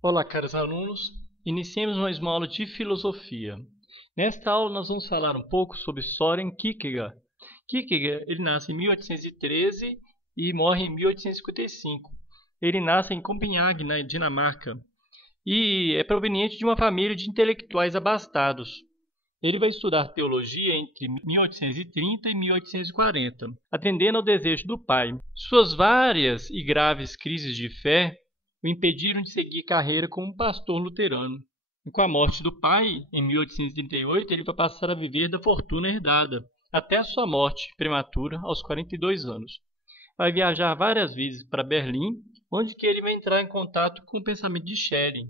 Olá, caros alunos. Iniciemos mais uma aula de filosofia. Nesta aula, nós vamos falar um pouco sobre Søren Kierkegaard. Kierkegaard, ele nasce em 1813 e morre em 1855. Ele nasce em Copenhague, na Dinamarca, e é proveniente de uma família de intelectuais abastados. Ele vai estudar teologia entre 1830 e 1840, atendendo ao desejo do pai. Suas várias e graves crises de fé o impediram de seguir carreira como pastor luterano. E com a morte do pai, em 1838, ele vai passar a viver da fortuna herdada, até a sua morte prematura aos 42 anos. Vai viajar várias vezes para Berlim, onde que ele vai entrar em contato com o pensamento de Schelling.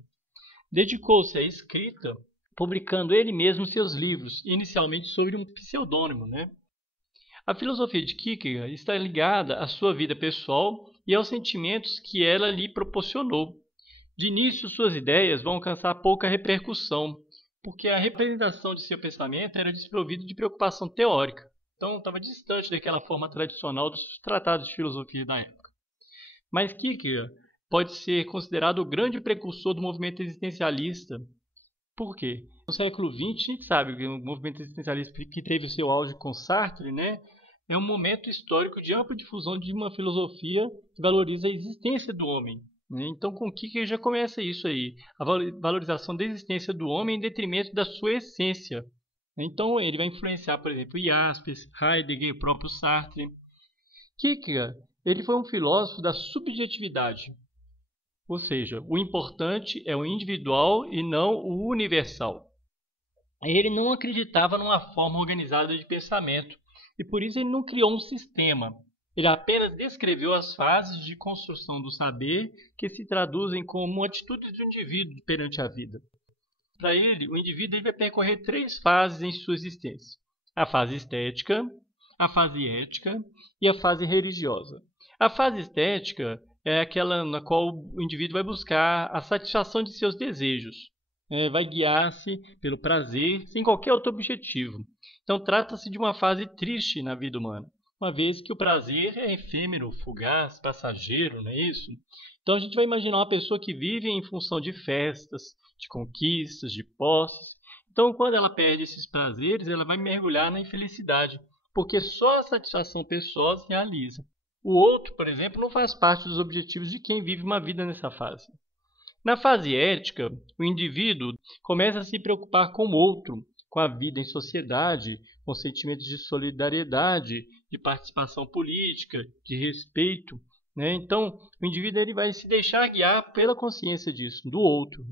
Dedicou-se à escrita, publicando ele mesmo seus livros, inicialmente sob um pseudônimo. A filosofia de Kierkegaard está ligada à sua vida pessoal e aos sentimentos que ela lhe proporcionou. De início, suas ideias vão alcançar pouca repercussão, porque a representação de seu pensamento era desprovida de preocupação teórica. Então, estava distante daquela forma tradicional dos tratados de filosofia da época. Mas Kierkegaard pode ser considerado o grande precursor do movimento existencialista. Por quê? No século XX, a gente sabe que o movimento existencialista que teve o seu auge com Sartre, é um momento histórico de ampla difusão de uma filosofia que valoriza a existência do homem. Então, com Kierkegaard já começa isso aí, a valorização da existência do homem em detrimento da sua essência. Então, ele vai influenciar, por exemplo, Jaspers, Heidegger, o próprio Sartre. Kierkegaard, ele foi um filósofo da subjetividade, ou seja, o importante é o individual e não o universal. Ele não acreditava numa forma organizada de pensamento e por isso ele não criou um sistema. Ele apenas descreveu as fases de construção do saber que se traduzem como atitudes do indivíduo perante a vida. Para ele, o indivíduo vai percorrer 3 fases em sua existência: a fase estética, a fase ética e a fase religiosa. A fase estética é aquela na qual o indivíduo vai buscar a satisfação de seus desejos, vai guiar-se pelo prazer sem qualquer outro objetivo. Então trata-se de uma fase triste na vida humana, uma vez que o prazer é efêmero, fugaz, passageiro, não é isso? Então a gente vai imaginar uma pessoa que vive em função de festas, de conquistas, de posses. Então quando ela perde esses prazeres, ela vai mergulhar na infelicidade, porque só a satisfação pessoal se realiza. O outro, por exemplo, não faz parte dos objetivos de quem vive uma vida nessa fase. Na fase ética, o indivíduo começa a se preocupar com o outro, com a vida em sociedade, com sentimentos de solidariedade, de participação política, de respeito. Então, o indivíduo ele vai se deixar guiar pela consciência disso, do outro.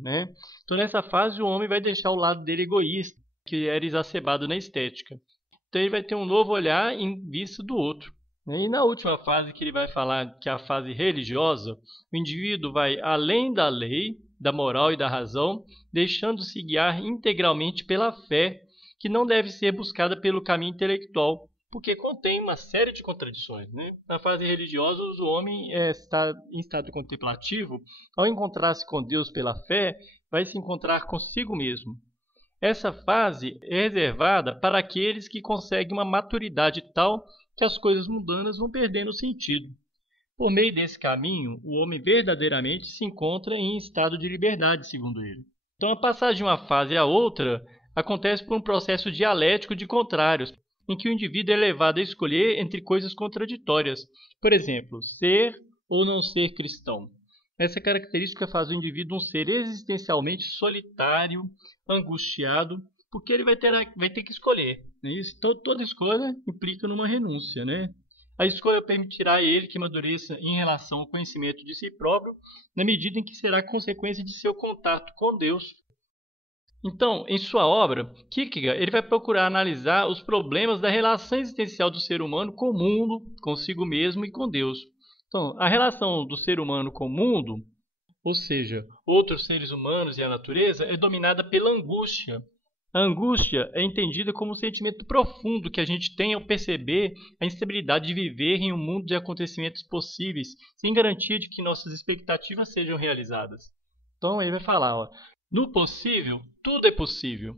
Então, nessa fase, o homem vai deixar o lado dele egoísta, que era exacerbado na estética. Então, ele vai ter um novo olhar em vista do outro. E na última fase que ele vai falar, que é a fase religiosa, o indivíduo vai além da lei, da moral e da razão, deixando-se guiar integralmente pela fé, que não deve ser buscada pelo caminho intelectual, porque contém uma série de contradições. Na fase religiosa, o homem está em estado contemplativo, ao encontrar-se com Deus pela fé, vai se encontrar consigo mesmo. Essa fase é reservada para aqueles que conseguem uma maturidade tal que as coisas mundanas vão perdendo sentido. Por meio desse caminho, o homem verdadeiramente se encontra em estado de liberdade, segundo ele. Então, a passagem de uma fase à outra acontece por um processo dialético de contrários, em que o indivíduo é levado a escolher entre coisas contraditórias. Por exemplo, ser ou não ser cristão. Essa característica faz o indivíduo um ser existencialmente solitário, angustiado, porque ele vai ter que escolher. Então, toda escolha implica numa renúncia. A escolha permitirá a ele que amadureça em relação ao conhecimento de si próprio, na medida em que será consequência de seu contato com Deus. Então, em sua obra, Kierkegaard ele vai procurar analisar os problemas da relação existencial do ser humano com o mundo, consigo mesmo e com Deus. Então, a relação do ser humano com o mundo, ou seja, outros seres humanos e a natureza, é dominada pela angústia. A angústia é entendida como um sentimento profundo que a gente tem ao perceber a instabilidade de viver em um mundo de acontecimentos possíveis, sem garantia de que nossas expectativas sejam realizadas. Então, ele vai falar, no possível, tudo é possível.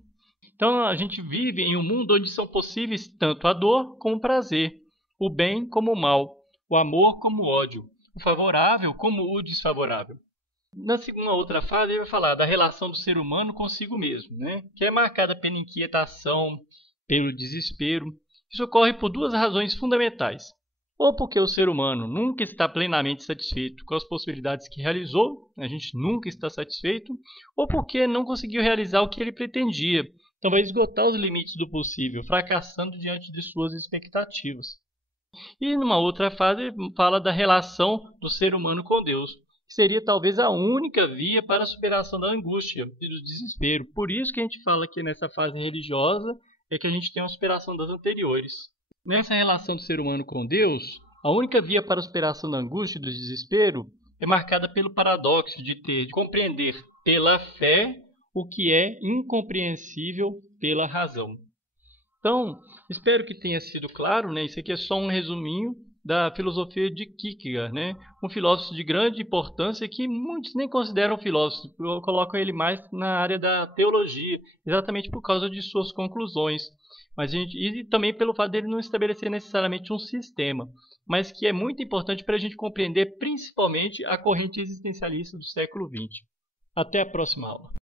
Então, a gente vive em um mundo onde são possíveis tanto a dor como o prazer, o bem como o mal, o amor como o ódio, o favorável como o desfavorável. Na segunda outra fase, ele vai falar da relação do ser humano consigo mesmo, né? Que é marcada pela inquietação, pelo desespero. Isso ocorre por duas razões fundamentais. Ou porque o ser humano nunca está plenamente satisfeito com as possibilidades que realizou, a gente nunca está satisfeito, ou porque não conseguiu realizar o que ele pretendia, então vai esgotar os limites do possível, fracassando diante de suas expectativas. E numa outra fase fala da relação do ser humano com Deus, que seria talvez a única via para a superação da angústia e do desespero. Por isso que a gente fala que nessa fase religiosa é que a gente tem uma superação das anteriores. Nessa relação do ser humano com Deus, a única via para a superação da angústia e do desespero é marcada pelo paradoxo de compreender pela fé o que é incompreensível pela razão. Então, espero que tenha sido claro, né? Isso aqui é só um resuminho da filosofia de Kierkegaard, né? Um filósofo de grande importância que muitos nem consideram filósofo, colocam ele mais na área da teologia, exatamente por causa de suas conclusões. E também pelo fato dele não estabelecer necessariamente um sistema, mas que é muito importante para a gente compreender principalmente a corrente existencialista do século XX. Até a próxima aula.